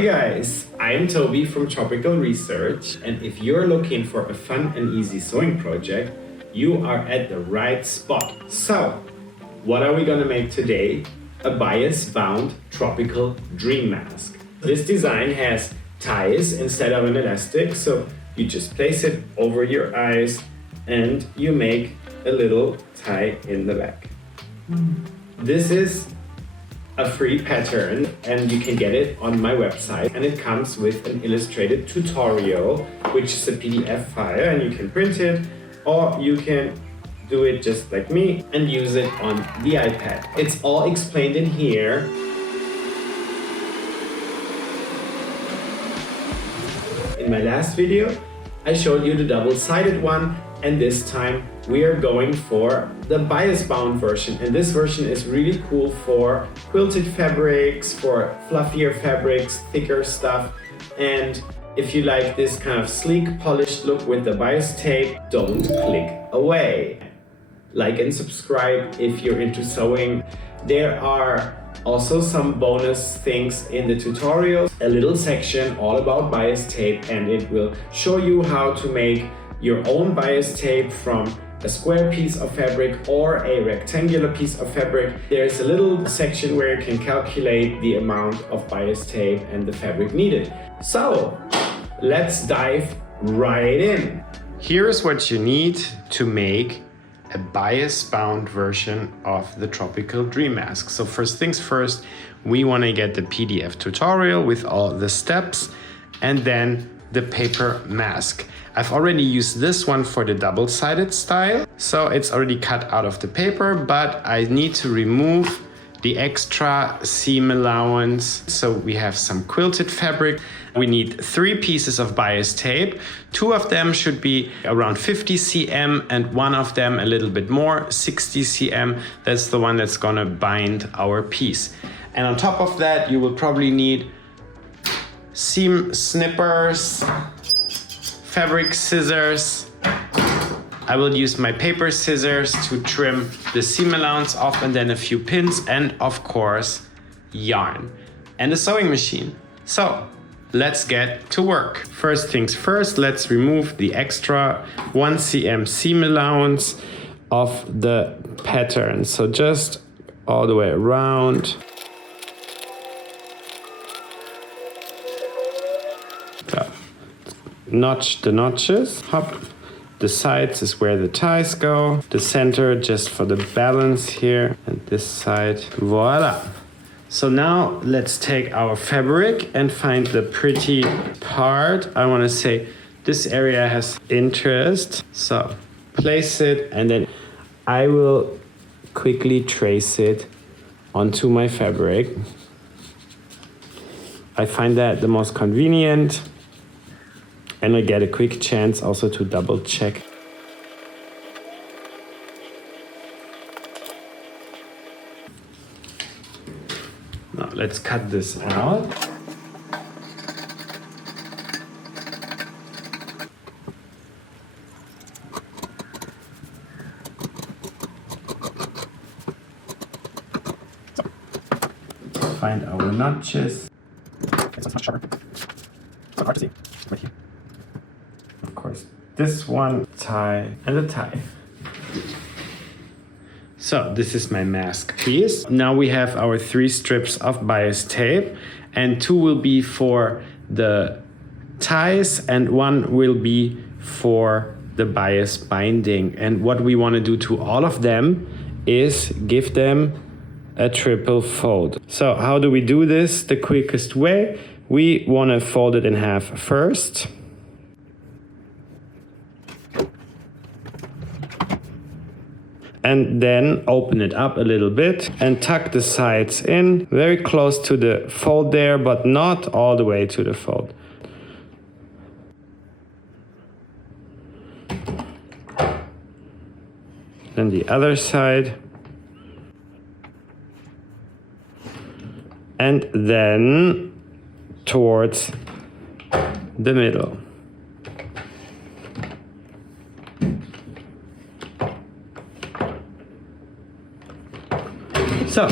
Hi guys, I'm Toby from Tropical Research, and if you're looking for a fun and easy sewing project, you are at the right spot. So, what are we gonna make today? A bias-bound tropical dream mask. This design has ties instead of an elastic, so you just place it over your eyes and you make a little tie in the back. This is a free pattern and you can get it on my website, and it comes with an illustrated tutorial, which is a PDF file, and you can print it or you can do it just like me and use it on the iPad. It's all explained in here. In my last video, I showed you the double-sided one, and this time we are going for the bias-bound version. And this version is really cool for quilted fabrics, for fluffier fabrics, thicker stuff. And if you like this kind of sleek, polished look with the bias tape, don't click away. Like and subscribe if you're into sewing. There are also some bonus things in the tutorial. A little section all about bias tape, and it will show you how to make your own bias tape from a square piece of fabric or a rectangular piece of fabric. There's a little section where you can calculate the amount of bias tape and the fabric needed. So let's dive right in. Here's what you need to make a bias-bound version of the Tropical Dream Mask. So first things first, we want to get the PDF tutorial with all the steps, and then the paper mask. I've already used this one for the double-sided style, so it's already cut out of the paper, but I need to remove the extra seam allowance. So we have some quilted fabric. We need 3 pieces of bias tape. 2 of them should be around 50 cm and 1 of them a little bit more, 60 cm. That's the one that's gonna bind our piece. And on top of that, you will probably need seam snippers, fabric scissors. I will use my paper scissors to trim the seam allowance off, and then a few pins, and of course, yarn and a sewing machine. So let's get to work. First things first, let's remove the extra 1 cm seam allowance of the pattern. So just all the way around. Notch the notches, hop. The sides is where the ties go. The center just for the balance here, and this side, voila. So now let's take our fabric and find the pretty part. I want to say this area has interest. So place it, and then I will quickly trace it onto my fabric. I find that the most convenient. And I get a quick chance also to double check. Now let's cut this out. Find our notches. Okay, so it's much sharper. It's hard to see. Right here. Of course, this one, tie, and a tie. So this is my mask piece. Now we have our 3 strips of bias tape, and 2 will be for the ties and 1 will be for the bias binding. And what we want to do to all of them is give them a triple fold. So how do we do this? The quickest way, we want to fold it in half first. And then open it up a little bit and tuck the sides in very close to the fold there, but not all the way to the fold. Then the other side. And then towards the middle. So,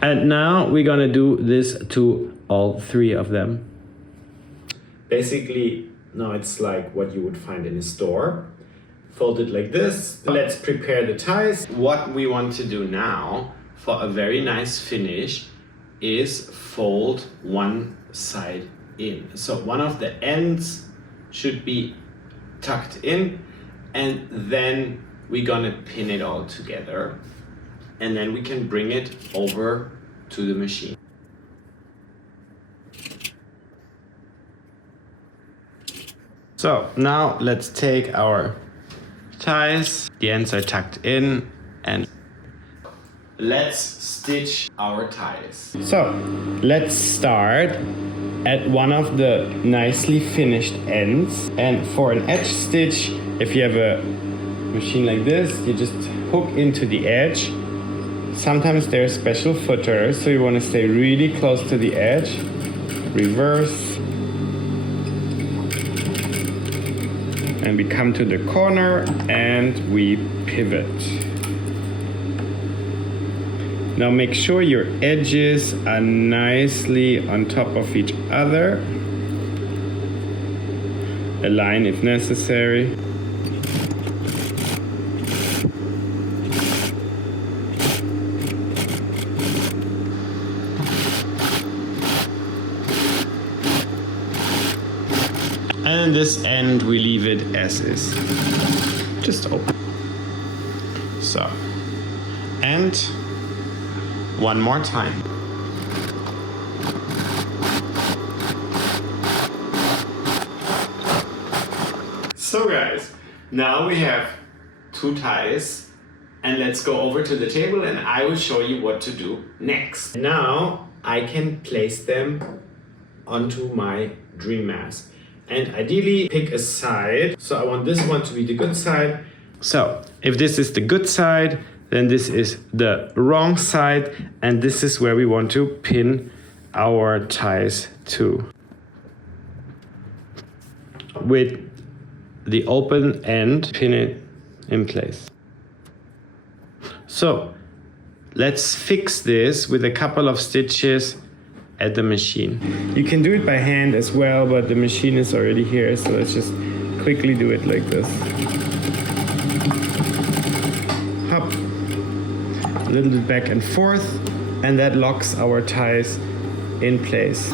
and now we're gonna do this to all 3 of them. Basically, now it's like what you would find in a store. Fold it like this. Let's prepare the ties. What we want to do now for a very nice finish is fold one side in. So one of the ends should be tucked in, and then we're gonna pin it all together, and then we can bring it over to the machine. So now let's take our ties, the ends are tucked in, and let's stitch our ties. So let's start at one of the nicely finished ends, and for an edge stitch, if you have a machine like this, you just hook into the edge. Sometimes there are special footers, so you want to stay really close to the edge. Reverse. And we come to the corner and we pivot. Now make sure your edges are nicely on top of each other. Align if necessary. And this end we leave it as is. Just open. So, and one more time. So guys, now we have two ties, and let's go over to the table and I will show you what to do next. Now I can place them onto my dream mask. And ideally pick a side. So I want this one to be the good side. So if this is the good side, then this is the wrong side. And this is where we want to pin our ties to. With the open end, pin it in place. So let's fix this with a couple of stitches at the machine. You can do it by hand as well, but the machine is already here, so let's just quickly do it like this. Hop, a little bit back and forth, and that locks our ties in place.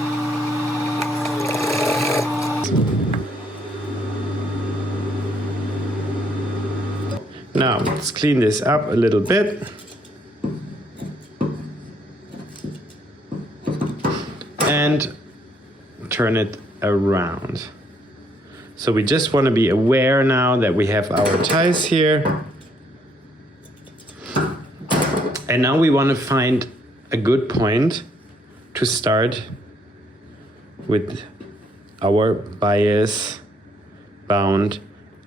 Now let's clean this up a little bit. And turn it around. So we just want to be aware now that we have our ties here. And now we want to find a good point to start with our bias bound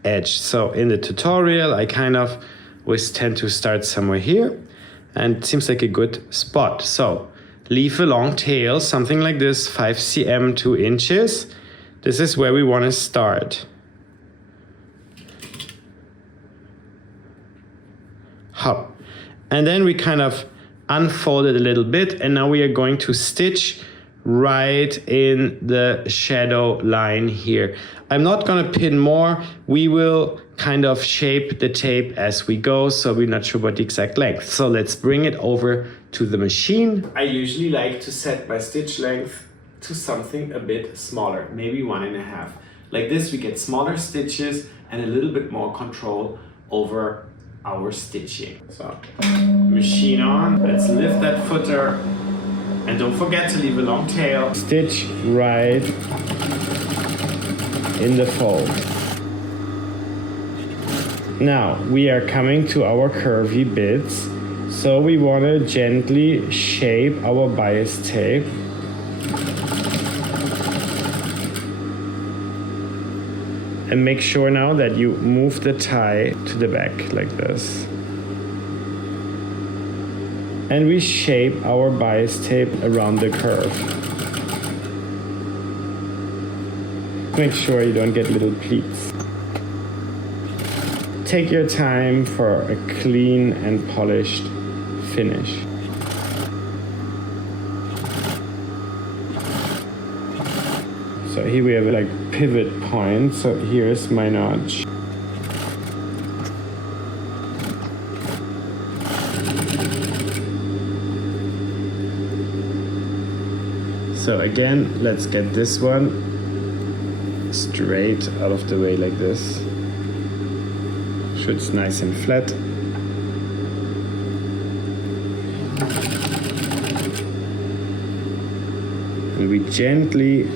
edge. So in the tutorial, I kind of always tend to start somewhere here, and it seems like a good spot. So leave a long tail, something like this, 5 cm, 2 inches. This is where we want to start. Hop. And then we kind of unfold it a little bit, and now we are going to stitch right in the shadow line here. I'm not going to pin more. We will kind of shape the tape as we go, so we're not sure what the exact length. So let's bring it over to the machine. I usually like to set my stitch length to something a bit smaller, maybe 1.5. Like this, we get smaller stitches and a little bit more control over our stitching. So machine on, let's lift that footer, and don't forget to leave a long tail. Stitch right in the fold. Now we are coming to our curvy bits, so we want to gently shape our bias tape. And make sure now that you move the tie to the back like this. And we shape our bias tape around the curve. Make sure you don't get little pleats. Take your time for a clean and polished finish. So here we have like pivot point. So here's my notch. So again, let's get this one straight out of the way like this. So it's nice and flat. And we gently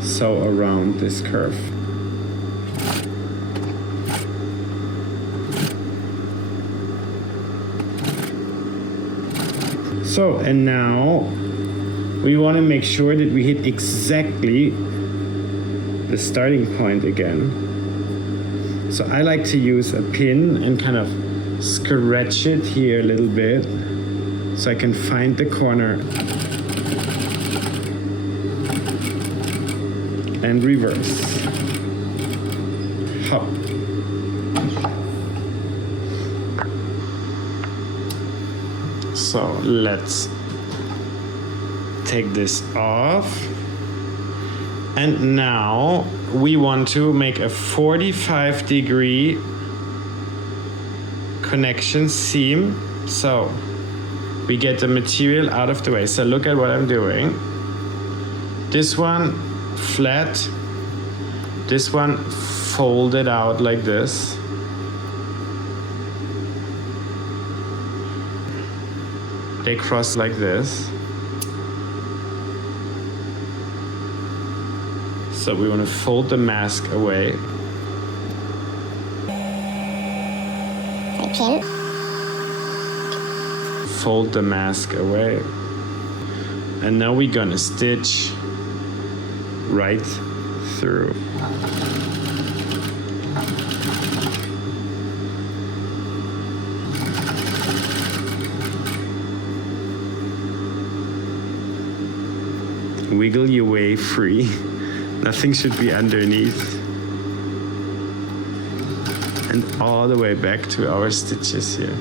sew around this curve. So, and now we want to make sure that we hit exactly the starting point again. So I like to use a pin and kind of scratch it here a little bit so I can find the corner and reverse. Hop. So let's take this off. And now we want to make a 45-degree connection seam. So we get the material out of the way. So look at what I'm doing. This one flat, this one folded out like this. They cross like this. So we want to fold the mask away. Pin. Fold the mask away. And now we're gonna stitch right through. Wiggle your way free. Nothing should be underneath. And all the way back to our stitches here.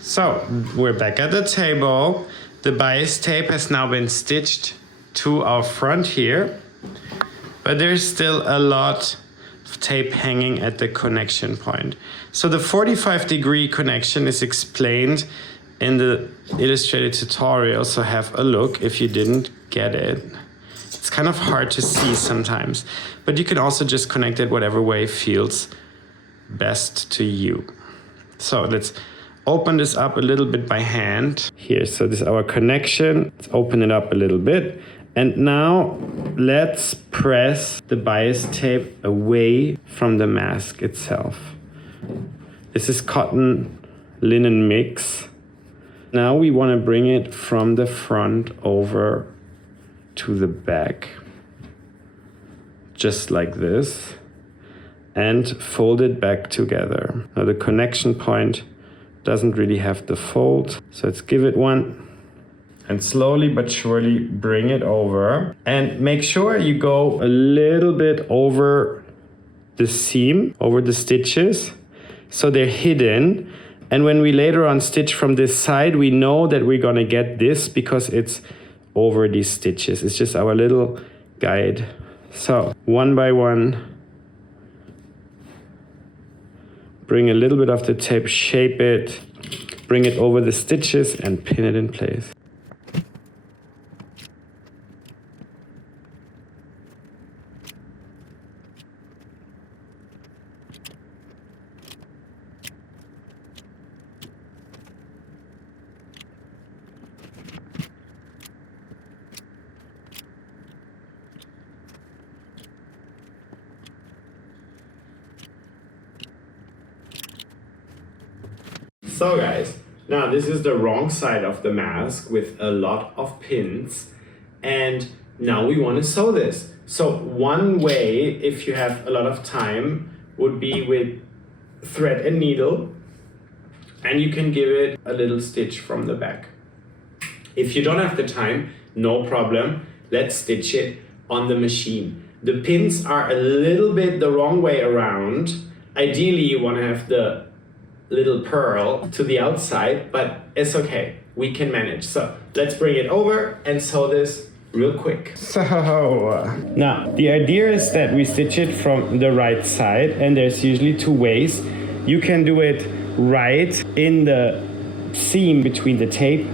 So we're back at the table. The bias tape has now been stitched to our front here, but there's still a lot of tape hanging at the connection point. So the 45-degree connection is explained in the illustrated tutorial, so have a look if you didn't get it. It's kind of hard to see sometimes, but you can also just connect it whatever way feels best to you. So let's open this up a little bit by hand. Here, so this is our connection. Let's open it up a little bit. And now let's press the bias tape away from the mask itself. This is cotton linen mix. Now we want to bring it from the front over to the back. Just like this. And fold it back together. Now the connection point doesn't really have the fold. So let's give it one. And slowly but surely bring it over. And make sure you go a little bit over the seam, over the stitches, so they're hidden. And when we later on stitch from this side, we know that we're gonna get this because it's over these stitches. It's just our little guide. So one by one, bring a little bit of the tape, shape it, bring it over the stitches and pin it in place. So guys, now this is the wrong side of the mask with a lot of pins, and now we want to sew this. So one way, if you have a lot of time, would be with thread and needle, and you can give it a little stitch from the back. If you don't have the time, no problem, let's stitch it on the machine. The pins are a little bit the wrong way around. Ideally you want to have the little pearl to the outside, but it's okay. We can manage. So let's bring it over and sew this real quick. So now the idea is that we stitch it from the right side, and there's usually two ways. You can do it right in the seam between the tape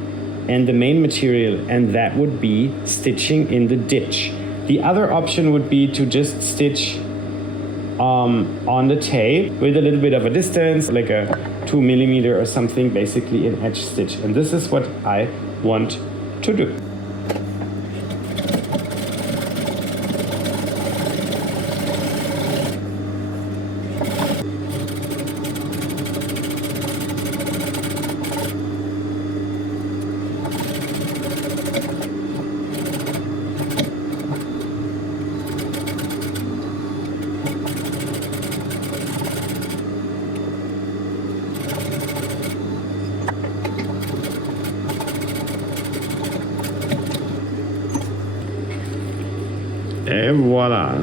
and the main material, and that would be stitching in the ditch. The other option would be to just stitch on the tape with a little bit of a distance, like a 2 millimeter or something, basically an edge stitch. And this is what I want to do. Et voila.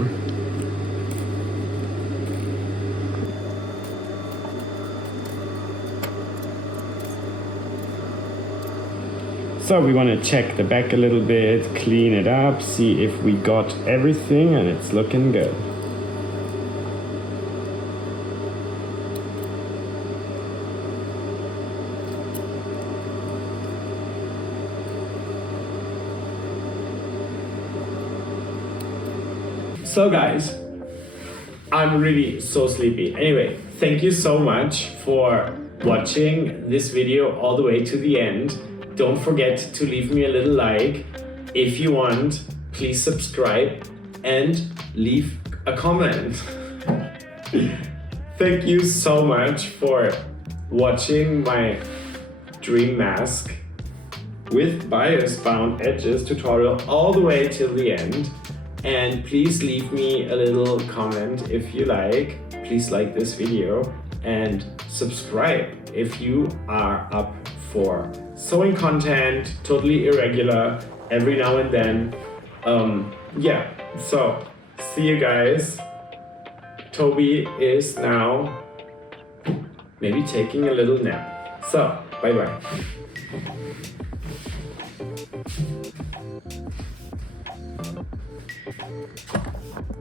So we want to check the back a little bit, clean it up, see if we got everything, and it's looking good. So guys, I'm really so sleepy. Anyway, thank you so much for watching this video all the way to the end. Don't forget to leave me a little like. If you want, please subscribe and leave a comment. Thank you so much for watching my dream mask with bias bound edges tutorial all the way till the end. And please leave me a little comment if you like. Please like this video and subscribe if you are up for sewing content, totally irregular, every now and then. Yeah, so see you guys. Toby is now maybe taking a little nap. So, bye bye.